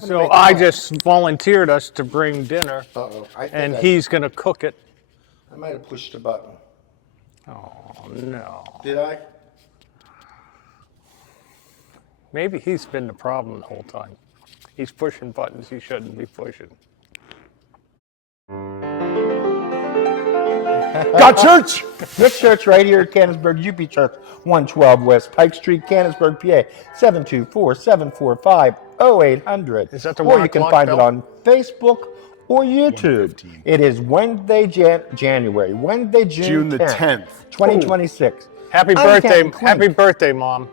So I just volunteered us to bring dinner, and he's going to cook it. I might have pushed the button. Oh, no. Did I? Maybe he's been the problem the whole time. He's pushing buttons he shouldn't be pushing. Got church! Good church right here at Canonsburg UP Church, 112 West Pike Street, Canonsburg, PA, 724-745-0800. Is that the Or 1 you can o'clock find bell? it on Facebook or YouTube. It is Wednesday, January, Wednesday, June the 10th. 2026. Happy I'm birthday, Kenton Klink. happy birthday, Mom.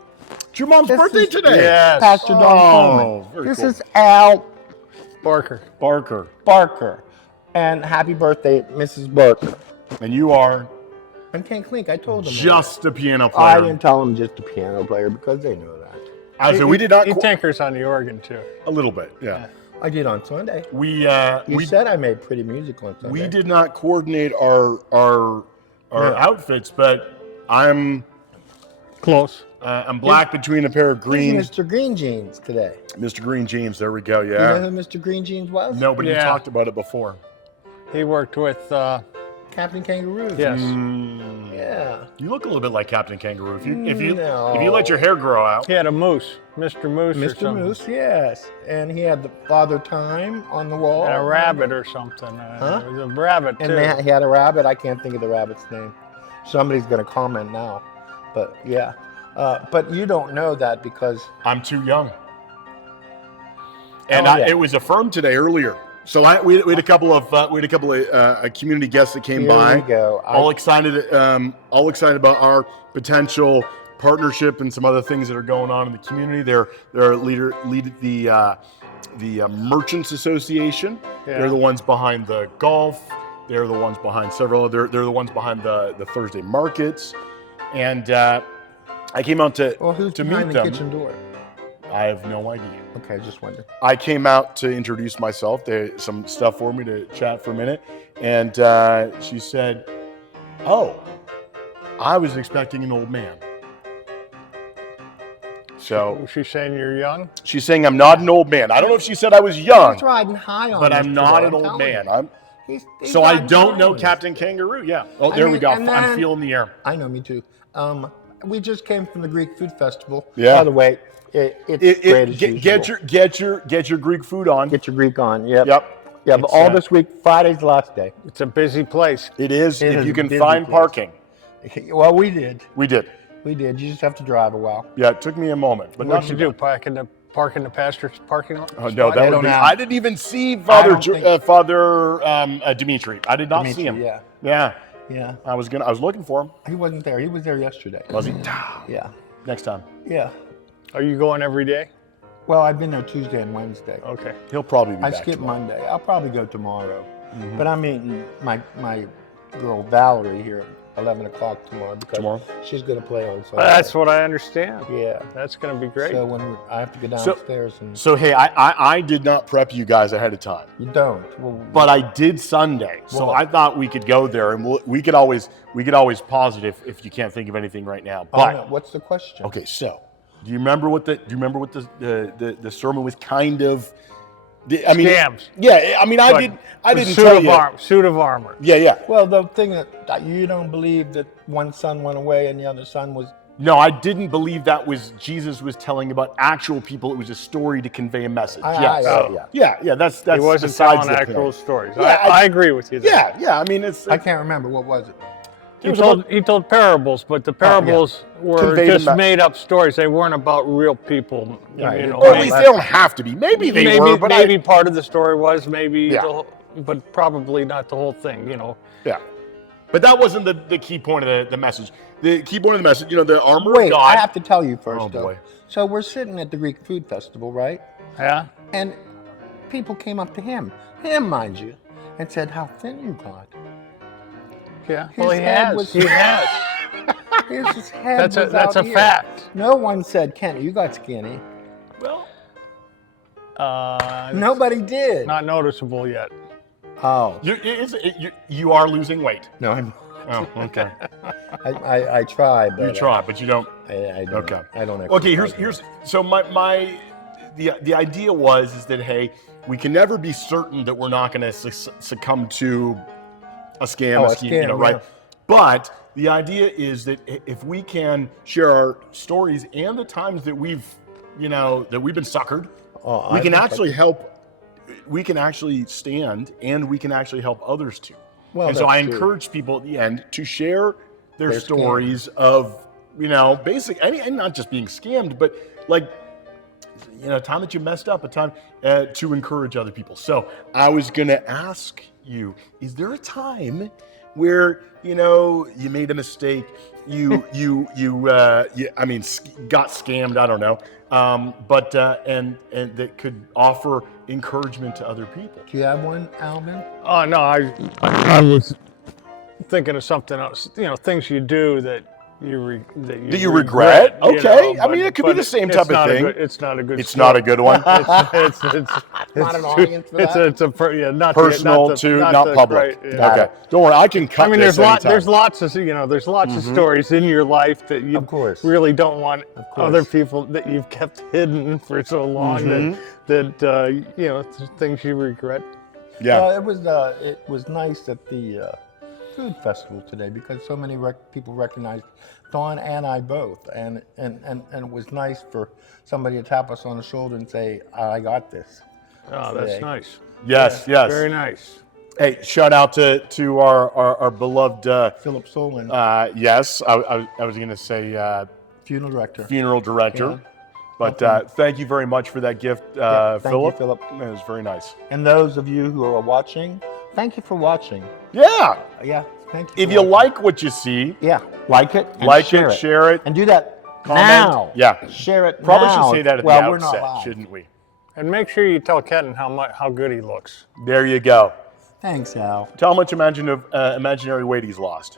It's your mom's This birthday is- today. Yes. Pastor Don Coleman. very This cool. is Al Barker. Barker. And happy birthday, Mrs. Barker. And you are I'm Kenton Klink. I told them. just a piano I player. didn't tell them just a piano player because they know that. So we did not He tinkers on the organ, too. a little bit, yeah. I did on Sunday. We You said I made pretty music on Sunday. we did not coordinate our outfits, but I'm Close. black between a pair of He's green Mr. Green Jeans today. Mr. Green jeans. There we go. You Yeah. know who Mr. Green Jeans was? No, but you Yeah. talked about it before. He worked with, Captain Kangaroo. yes. Yeah. You look a little bit like Captain Kangaroo. If you No. if you let your hair grow out. He had a moose, Mr. Moose or Mr. something. Moose, yes. And he had the Father Time on the wall. And a rabbit or something. Huh? It was a rabbit, too. And he had a rabbit. I can't think of the rabbit's name. Somebody's going to comment now. But yeah. But you don't know that because I'm too young. And Oh, yeah. it was affirmed today earlier. So we had a couple of community guests that came here by. we go. All excited about our potential partnership and some other things that are going on in the community. They're lead the Merchants Association. Yeah. They're the ones behind the golf. They're the ones behind several. They're the ones behind the Thursday markets. And I came out to Who's to behind meet the them. kitchen door? I have no idea. Okay, just wondered. I came out to introduce myself. They had some stuff for me to chat for a minute. And she said, "Oh, I was expecting an old man." So Was she saying you're young? she's saying I'm not an old man. I don't know if she said I was young, He's riding high on but this I'm not today, an old telling man. you. I'm He's so I riding don't high know on this. Captain Kangaroo. Yeah. Oh, I there we mean, go. and I'm then- feeling the air. I know, me too. We just came from the Greek Food Festival. Yeah. By the way, it's great as usual. Get your Greek food on. Get your Greek on. Yep. Yep. Yeah, but It's, all this week, Friday's the last day. It's a busy place. It is. It If is you a can busy find place. parking, Well, we did. we did. We did. You just have to drive a while. Yeah, it took me a moment, but What not did you do? Park in the pastor's parking lot? Oh, no, spot? that They would don't be. have- I didn't even see I don't think- Father Dimitri. I did not see Dimitri, him. yeah. Yeah, Yeah. I was looking for him. He wasn't there. He was there yesterday. Was he? Yeah. Next time, Yeah. Are you going every day? Well, I've been there Tuesday and Wednesday. Okay. he'll probably be I back skipped tomorrow. Monday. I'll probably go tomorrow. But I'm meeting my girl Valerie here at 11 o'clock tomorrow because Tomorrow? she's going to play on Sunday. That's what I understand. Yeah. That's going to be great. So when I have to go So- downstairs and So hey, I did not prep you guys ahead of time, you don't. Well, but I did Sunday. So Well- I thought we could go there, and we could always pause it if you can't think of anything right now. I know. But What's the question? okay, so do you remember what the sermon was kind of? I mean, Scams. Yeah, I mean, I didn't tell you. Suit of armor. Yeah. Well, the thing that you don't believe that one son went away and the other son was. No, I didn't believe that was Jesus was telling about actual people. It was a story to convey a message. Yes. Yeah. That's He wasn't besides telling the actual point. stories. Yeah, I agree with you there. Yeah. I mean, it's I can't remember. What was it? He told parables, but the parables were Conveyed just about- made up stories. They weren't about real people. Right. You know, or at least they don't have to be. Maybe they were, but maybe part of the story was maybe, Yeah. but probably not the whole thing. You know. yeah. But that wasn't the key point of the message. The key point of the message, the armor Wait, of God. I have to tell you first, Oh, though. boy. So we're sitting at the Greek Food Festival, right? Yeah. And people came up to him, mind you, and said, "How thin you got." Yeah. His Well, he head has. was- He has. His head That's was a out here. fact. No one said, "Ken, you got skinny." Well, Nobody did. Not noticeable yet. Oh you are losing weight. no, I'm. Oh, okay. I try, but You try, but you don't. I don't. Okay. I don't. Okay, exercise. here's so my the idea is that, hey, we can never be certain that we're not going to succumb to a scam, a scheme, right? Yeah. But the idea is that if we can share our stories and the times that we've been suckered, we can actually help. We can actually stand, and we can actually help others too. Well, and so I that's true. encourage people at the end to share their stories of, and not just being scammed, but like, a time that you messed up, a time to encourage other people. So I was going to ask you, is there a time where, you made a mistake, you got scammed, I don't know, but that could offer encouragement to other people? Do you have one, Alvin? Oh no, I was thinking of something else. Things you do that you regret. Okay, it could be the same type of thing. It's not a good. It's not a good one. It's Not an audience for that? It's not Personal not public. Okay, don't worry, I can cut. There's lots of there's lots of stories in your life that you Of course. really don't want course. other people, that you've kept hidden for so long, that things you regret. Yeah. It was nice at the food festival today because so many people recognized Dawn and I both, and it was nice for somebody to tap us on the shoulder and say, "I got this." Oh, that's nice. Yes. Very nice. Hey, shout out to our beloved Philip Solon, yes, I was going to say funeral director. Yeah. But thank you very much for that gift, Thank Philip. you, Philip. It was very nice. And those of you who are watching, thank you for watching. Yeah. Yeah, thank you. If you like what you see, like it, and share it, and do that comment. now. Yeah. Share it Probably now. should say that at well, the we're not outset, live. shouldn't we? And make sure you tell Kenton how good he looks. There you go. Thanks, Al. Tell how much imaginary weight he's lost.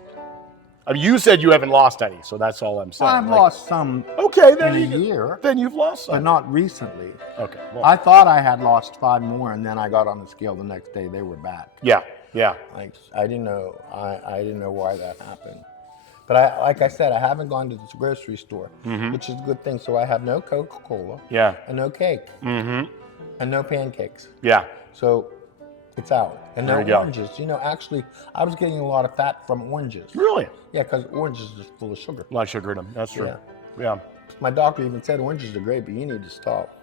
You said you haven't lost any, so that's all I'm saying. I've lost some Okay, then in a year, Then you've lost some. but not recently. Okay. Well, I thought I had lost 5 more, and then I got on the scale the next day. They were back. yeah. Like I didn't know. I didn't know why that happened. But like I said, I haven't gone to the grocery store, which is a good thing. So I have no Coca-Cola, Yeah. and no cake, Mm-hmm. and no pancakes. Yeah. So it's out. And no There you go. oranges. Actually, I was getting a lot of fat from oranges. Really? Yeah, because oranges are full of sugar. A lot of sugar in them. That's true. Yeah. My doctor even said oranges are great, but you need to stop.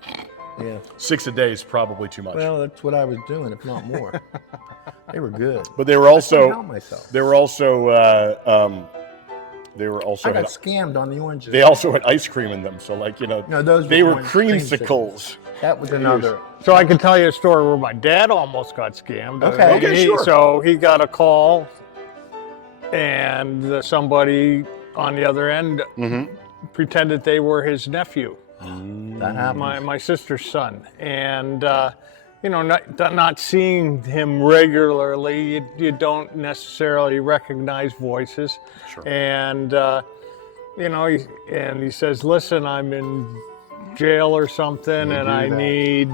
Yeah. 6 a day is probably too much. Well, that's what I was doing, if not more. They were good. But they were also. I couldn't help myself. They were also. I got scammed on the oranges. They also had ice cream in them, so No, those they were orange creamsicles. That was another. So I can tell you a story where my dad almost got scammed. Okay. Sure. So he got a call, and somebody on the other end pretended they were his nephew, That happened. my sister's son, and not seeing him regularly, you don't necessarily recognize voices. Sure. And he says, "Listen, I'm in jail or something, and I need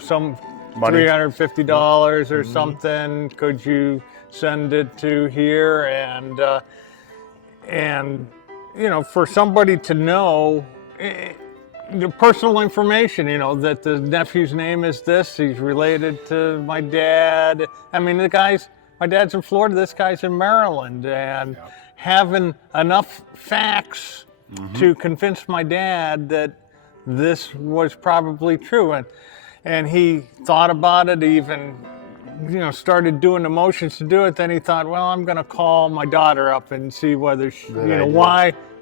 some Money. $350 or something. Could you send it to here?" And for somebody to know the personal information, that the nephew's name is this, he's related to my dad. My dad's in Florida, this guy's in Maryland, and having enough facts to convince my dad that this was probably true. And he thought about it, even started doing the motions to do it. Then he thought, well, I'm going to call my daughter up and see whether she,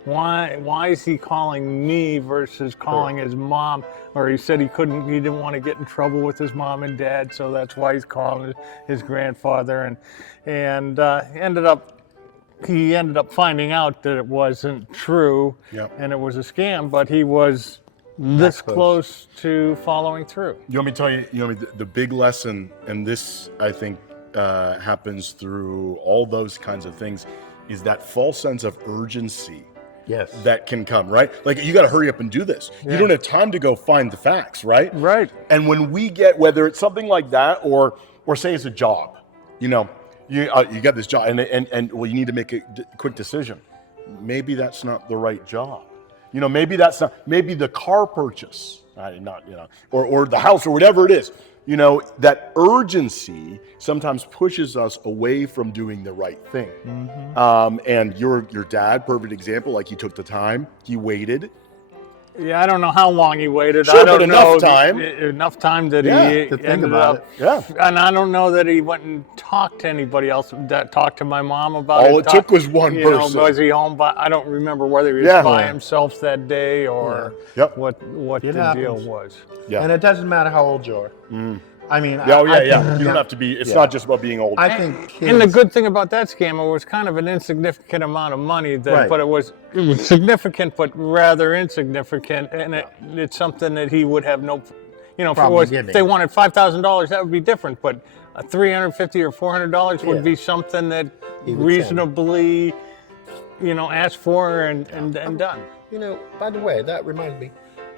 why is he calling me versus calling his mom? Or he said he didn't want to get in trouble with his mom and dad, so that's why he's calling his grandfather. And he ended up finding out that it wasn't true, and it was a scam. But he was this close to following through. You want me to tell you, the big lesson, and this, I think, happens through all those kinds of things, is that false sense of urgency that can come, right? Like, you got to hurry up and do this. You don't have time to go find the facts, right? Right. And when we get, whether it's something like that, or say it's a job, you got this job, and you need to make a quick decision. Maybe that's not the right job. You know, maybe that's not, maybe the car purchase, not, you know, or the house or whatever it is. You know, that urgency sometimes pushes us away from doing the right thing. And your dad, perfect example, like he took the time, he waited. Yeah, I don't know how long he waited. Sure, I don't but know enough time. That Yeah, he to think ended about up. it. Yeah. And I don't know that he went and talked to anybody else. That talked to my mom about it. All it took was one you know, person. was he home? I don't remember whether he was Yeah. by himself that day or Yep. what It the deal happens. was. Yeah. And it doesn't matter how old you are. I mean, Yeah, I think, You don't have to be, it's yeah. not just about being old. I think kids, And the good thing about that scam, it was kind of an insignificant amount of money, Right. but it was significant, but rather insignificant, and it's something that he would have no, you know, Problem if giving. they wanted $5,000, that would be different, but $350 or $400 would Yeah. be something that He would reasonably, you know, asked for and done. You know, by the way, that reminds me.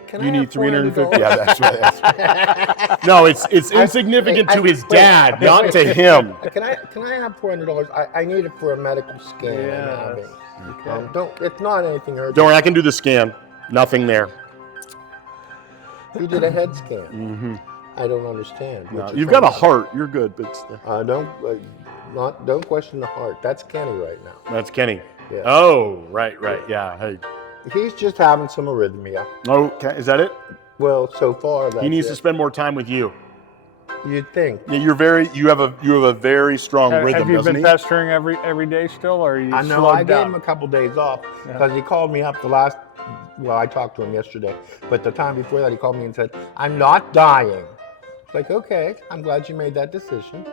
Can You I need have 350. $400? Yeah, that's right. That's right. No, it's insignificant to his dad, wait, not wait. to him. Can I have $400? I need it for a medical scan. I'm Yes. having. It's not anything urgent. Don't worry, I can do the scan. Nothing there. You did a head scan. I don't understand. No, Which you've is got a fine. heart. You're good, but Don't question the heart. That's Kenny right now. that's Kenny. Yeah. Oh, right. Yeah. Hey. He's just having some arrhythmia. Okay, is that it? Well, so far that's He needs it. to spend more time with you. You'd think. Yeah, you have a very strong rhythm, Have you doesn't been he? pestering every day still, or are you I know. slowed I gave down? him a couple days off because he called me up well, I talked to him yesterday, but the time before that he called me and said, "I'm not dying." It's like, okay, I'm glad you made that decision,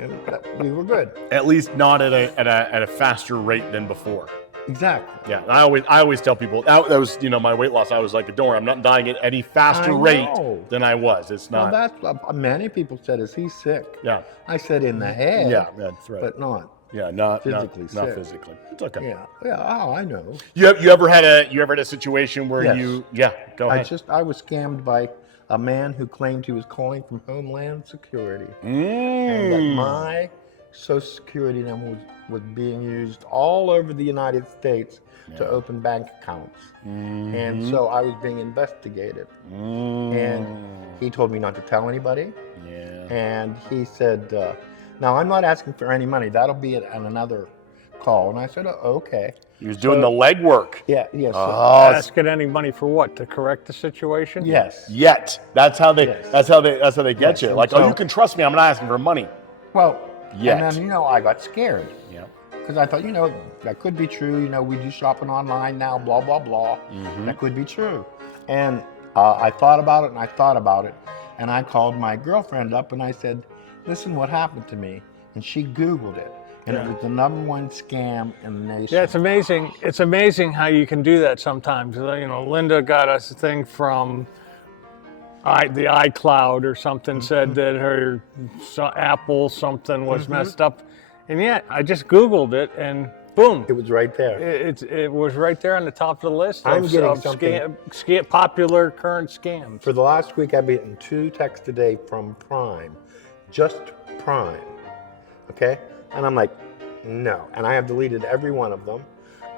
and we were good. At least not at a faster rate than before. Exactly. Yeah, I always tell people that was, you know, my weight loss. I was like, don't worry, I'm not dying at any faster I rate know. than I was. It's Well, not. that's many people said, "Is he sick?" Yeah. I said, "In the head." Yeah, that's right. But not. Yeah, not physically not sick. physically. It's okay. Yeah. Yeah. Oh, I know. You ever had a situation where Yes. Go ahead. I was scammed by a man who claimed he was calling from Homeland Security, and that my Social Security number was being used all over the United States to open bank accounts. And so I was being investigated. And he told me not to tell anybody. Yeah. And he said, now I'm not asking for any money. That'll be on another call. And I said, oh, okay. He was doing the legwork. Yeah, yes. Asking any money for what? To correct the situation? Yes. Yet. That's how they Yes. that's how they get Yes, you. and Like, so- you can trust me, I'm not asking for money. Well, Yet. and then, I got scared. Yeah. Because I thought, that could be true. We do shopping online now, blah, blah, blah. That could be true. And I thought about it, and I called my girlfriend up and I said, listen, what happened to me? And she Googled it. And it was the #1 scam in the nation. Yeah, it's amazing. It's amazing how you can do that sometimes. Linda got us a thing from the iCloud or something, said that her Apple something was messed up. And yet, I just Googled it and boom. It was right there. It was right there on the top of the list I'm of getting something- popular current scams. For the last week, I've been getting 2 texts a day from Prime. Just Prime. Okay? And I'm like, no. And I have deleted every one of them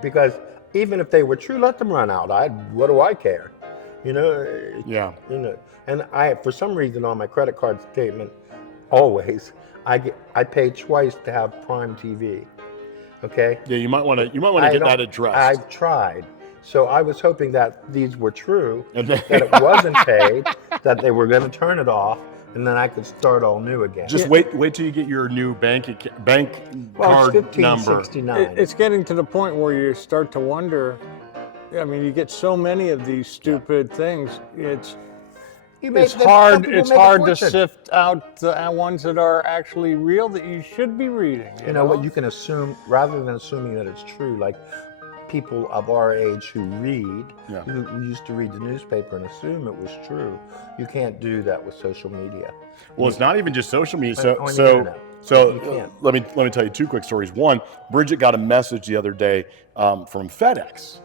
because even if they were true, let them run out. What do I care? Yeah. And for some reason on my credit card statement, always, I pay twice to have Prime TV. Okay? Yeah, you might want to I get don't- that addressed. I've tried. So I was hoping that these were true, And that then- it wasn't paid, that they were going to turn it off, and then I could start all new again. Just wait till you get your new bank well, card it's number. $15.69. It's getting to the point where you start to wonder. I mean, you get so many of these stupid things. It's hard. It's hard to sift out the ones that are actually real that you should be reading. You know what? You can assume, rather than assuming that it's true, like people of our age who read, Yeah. who used to read the newspaper and assume it was true. You can't do that with social media. Well, it's not even just social media. On the So internet. You can't. let me tell you 2 quick stories. One, Bridget got a message the other day from FedEx,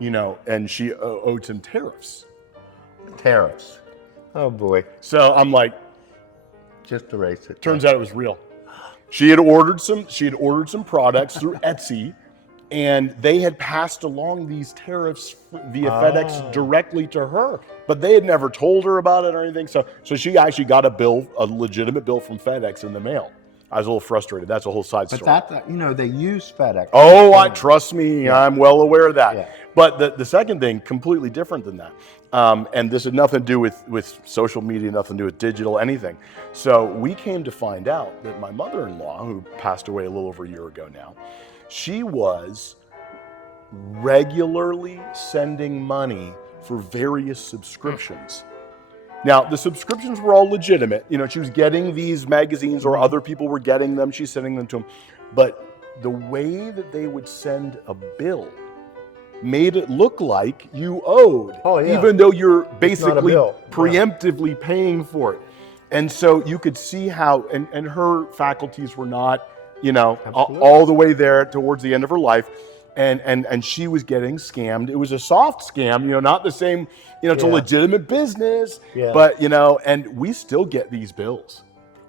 and she owed some tariffs. Tariffs. Oh boy. So I'm like, Just erase it. turns out it was real. She had ordered some products through Etsy, and they had passed along these tariffs via FedEx directly to her, but they had never told her about it or anything. So she actually got a legitimate bill from FedEx in the mail. I was a little frustrated. That's a whole side story. But that, they use FedEx. Oh, trust me, Yeah. I'm well aware of that. Yeah. But the second thing, completely different than that. And this had nothing to do with social media, nothing to do with digital, anything. So we came to find out that my mother-in-law, who passed away a little over a year ago now, she was regularly sending money for various subscriptions. Now, the subscriptions were all legitimate. She was getting these magazines, or other people were getting them. She's sending them to them. But the way that they would send a bill made it look like you owed, even though you're basically preemptively paying for it. And so you could see how, and her faculties were not, all the way there towards the end of her life. And she was getting scammed. It was a soft scam, not the same, it's a legitimate business, but, and we still get these bills.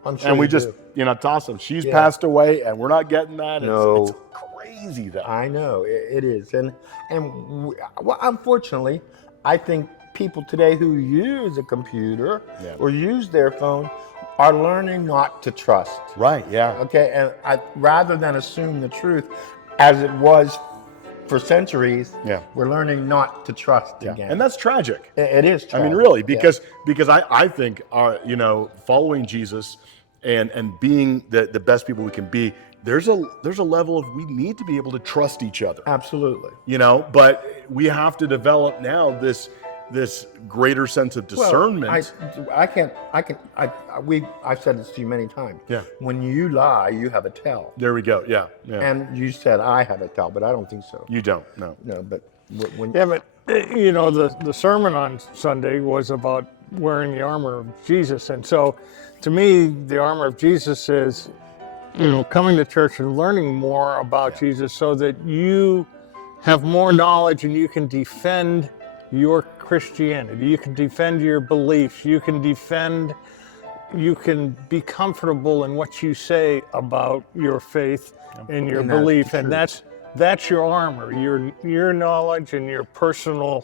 I'm sure and we you just, do. toss them. She's passed away and we're not getting that. No. It's crazy though. I know, it is. And unfortunately, I think people today who use a computer or use their phone are learning not to trust. Right, yeah. Okay, and rather than assume the truth, as it was for centuries, we're learning not to trust again. And that's tragic. It is tragic. I mean, really, because I think following Jesus and being the best people we can be, there's a level of we need to be able to trust each other. Absolutely. But we have to develop now this greater sense of discernment. I've said this to you many times. Yeah. When you lie, you have a tell. There we go. Yeah. And you said I have a tell, but I don't think so. You don't. No. No, but when but the sermon on Sunday was about wearing the armor of Jesus, and so to me, the armor of Jesus is, coming to church and learning more about Jesus, so that you have more knowledge and you can defend your Christianity, you can defend your beliefs, you can be comfortable in what you say about your faith and your belief, and that's your armor, your knowledge and your personal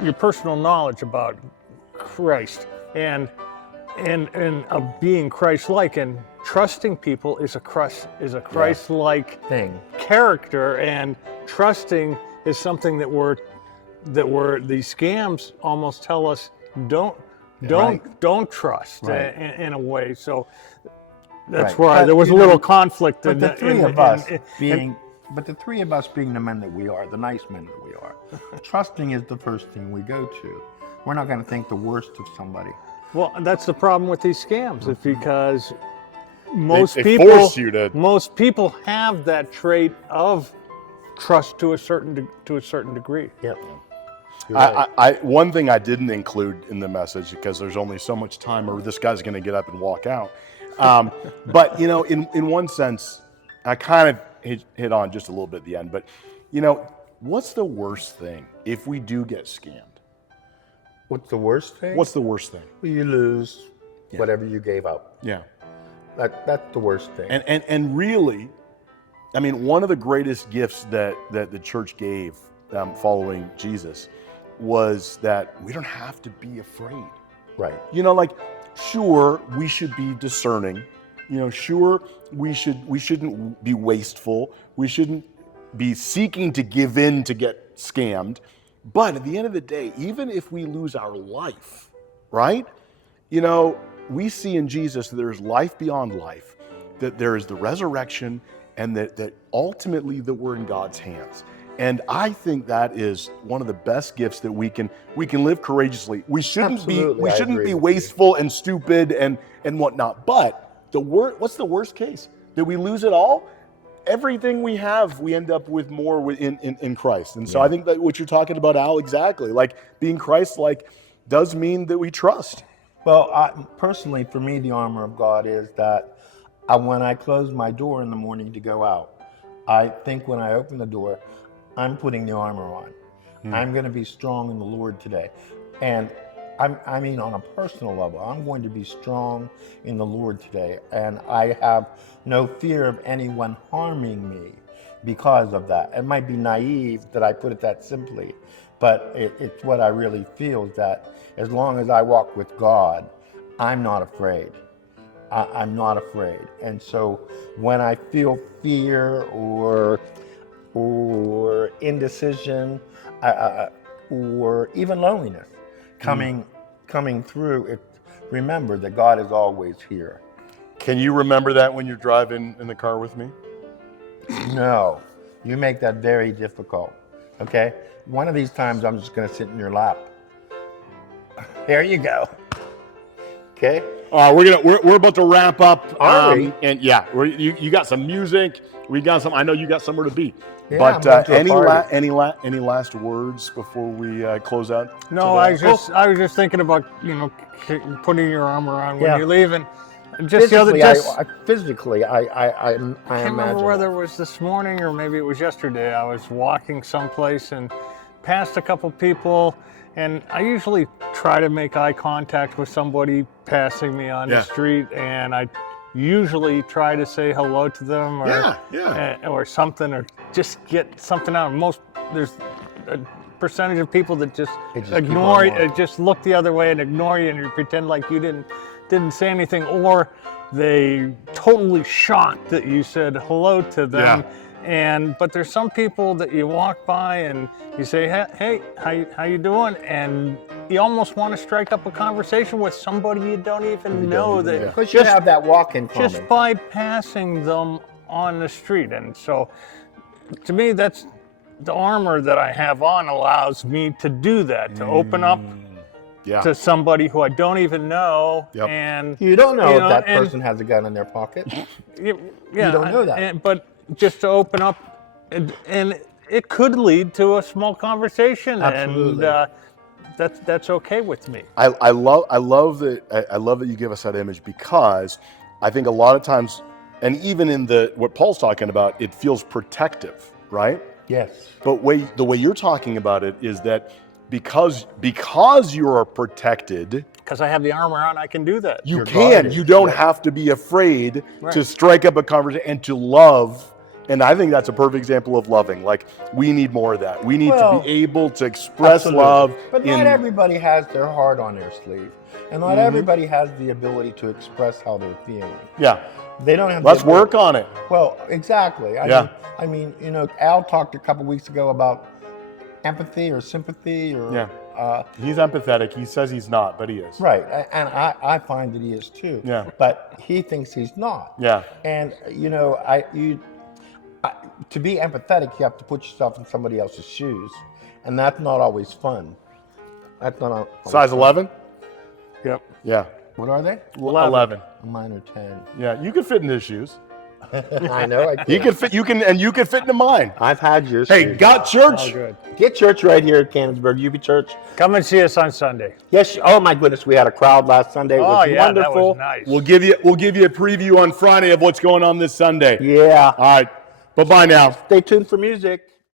knowledge about Christ and of being Christ-like, and trusting people is a Christ-like thing. Character, and trusting is something that these scams almost tell us don't trust in a way. So that's why there was a little conflict. But the three of us being the men that we are, the nice men that we are, trusting is the first thing we go to. We're not going to think the worst of somebody. Well, that's the problem with these scams. It's because Most people have that trait of trust to a certain degree. Yep. One thing I didn't include in the message, because there's only so much time, or this guy's going to get up and walk out. But in one sense, I kind of hit on just a little bit at the end. But what's the worst thing if we do get scammed? What's the worst thing? What's the worst thing? Well, you lose whatever you gave up. Yeah. That's the worst thing. And really, I mean, one of the greatest gifts that the church gave following Jesus was that we don't have to be afraid. Right. Sure, we should be discerning. Sure, we shouldn't be wasteful. We shouldn't be seeking to give in to get scammed. But at the end of the day, even if we lose our life, right? We see in Jesus that there's life beyond life, that there is the resurrection, and that ultimately that we're in God's hands. And I think that is one of the best gifts that we can live courageously. We shouldn't be wasteful and stupid and whatnot. But what's the worst case? That we lose it all? Everything we have, we end up with more in Christ. And so I think that what you're talking about, Al, exactly, like being Christ-like does mean that we trust. Well, personally, for me, the armor of God is that when I close my door in the morning to go out, I think when I open the door, I'm putting the armor on. I'm going to be strong in the Lord today. And I mean, on a personal level, I'm going to be strong in the Lord today. And I have no fear of anyone harming me. because of that. It might be naive that I put it that simply, but it's what I really feel, is that as long as I walk with God, I'm not afraid. I'm not afraid. And so when I feel fear or indecision, or even loneliness coming through, remember that God is always here. Can you remember that when you're driving in the car with me? No, you make that very difficult. Okay, one of these times I'm just going to sit in your lap. There you go. Okay. We're about to wrap up. Are we? And yeah, you got some music. We got some. I know you got somewhere to be. Yeah, But I'm going to a party. any last words before we close out? No, today? I was just thinking about, putting your arm around when Yeah. you're leaving. Just the other, Physically, I I can't remember imagine whether that. it was this morning or maybe it was yesterday. I was walking someplace and passed a couple people, and I usually try to make eye contact with somebody passing me on the street, and I usually try to say hello to them or something, or just get something out. There's a percentage of people that just ignore you, just look the other way and ignore you, and you pretend like you didn't say anything, or they totally shocked that you said hello to them. But there's some people that you walk by and you say, hey, how you doing? And you almost want to strike up a conversation with somebody you don't even know, Because you have that walk in common. just by passing them on the street. And so to me, that's the armor that I have on allows me to do that, to open up to somebody who I don't even know. And you don't know if that person has a gun in their pocket. You don't know that. But just to open up, and it could lead to a small conversation. Absolutely. And that's okay with me. I love that you give us that image, because I think a lot of times, and even in what Paul's talking about, it feels protective, right? Yes. But the way you're talking about it is that because you are protected, Because I have the armor on, I can do that. you can. You don't have to be afraid to strike up a conversation and to love. And I think that's a perfect example of loving. Like, we need more of that. We need to be able to express love. But not everybody has their heart on their sleeve. And not everybody has the ability to express how they're feeling. Yeah. They don't have. Let's work on it. Well, exactly. I mean, Al talked a couple weeks ago about empathy or sympathy or. He's empathetic. He says he's not, but he is. Right, and I find that he is too. Yeah. But he thinks he's not. Yeah. And to be empathetic, you have to put yourself in somebody else's shoes, and that's not always fun. That's not always Size fun. 11? Yep. Yeah. What are they? 11. Mine are 10. Yeah, you could fit in his shoes. I know. I You could fit. You can fit into mine. I've had yours. Hey, got church? Oh, good. Get church right here at Canonsburg UP Church. Come and see us on Sunday. Yes. Oh my goodness, we had a crowd last Sunday. It was wonderful. That was nice. We'll give you a preview on Friday of what's going on this Sunday. Yeah. All right. Bye-bye now. Stay tuned for music.